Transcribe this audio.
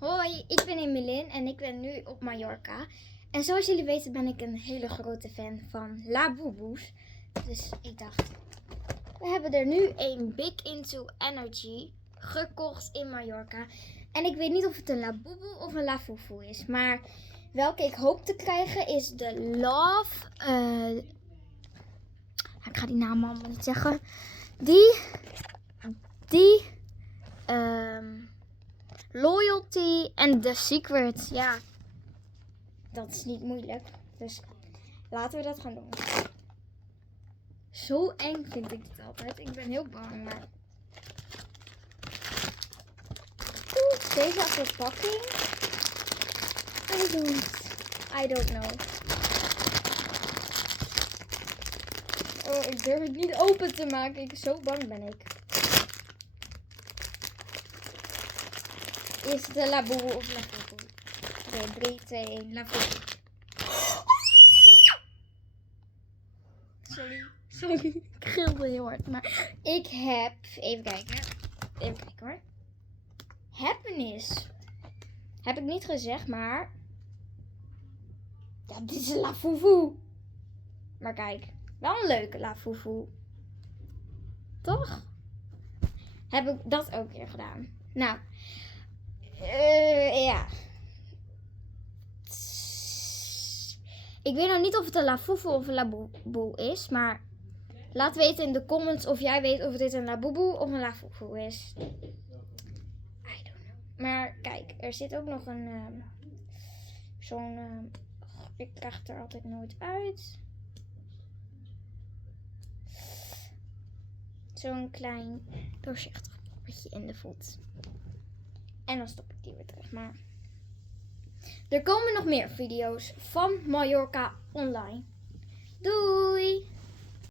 Hoi, ik ben Emilien en ik ben nu op Mallorca. En zoals jullie weten ben ik een hele grote fan van Labubu's. Dus ik dacht, we hebben er nu een Big Into Energy gekocht in Mallorca. En ik weet niet of het een Labubu of een Lafufu is. Maar welke ik hoop te krijgen is de Love... ik ga die naam allemaal niet zeggen. Loyalty en The Secret. Ja, dat is niet moeilijk. Dus laten we dat gaan doen. Zo eng vind ik dit altijd. Ik ben heel bang, maar... Oeh, deze verpakking. I don't know. Oh, ik durf het niet open te maken. Zo bang ben ik. Is het de Labubu of Lafufu? Oké, 3, 2, 1, Lafufu. Sorry, ik gilde heel hard. Maar ik heb... Even kijken hoor. Happiness. Heb ik niet gezegd, maar... Ja, dit is een Lafufu. Maar kijk, wel een leuke Lafufu. Toch? Heb ik dat ook weer gedaan. Nou... ja. Ik weet nog niet of het een Lafufu of een Labubu is, maar laat weten in de comments of jij weet of dit een Labubu of een Lafufu is. I don't know. Maar kijk, er zit ook nog een ik krijg het er altijd nooit uit. Zo'n klein doorzichtig poppetje in de voet. En dan stop ik die weer terug. Maar er komen nog meer video's van Mallorca online. Doei!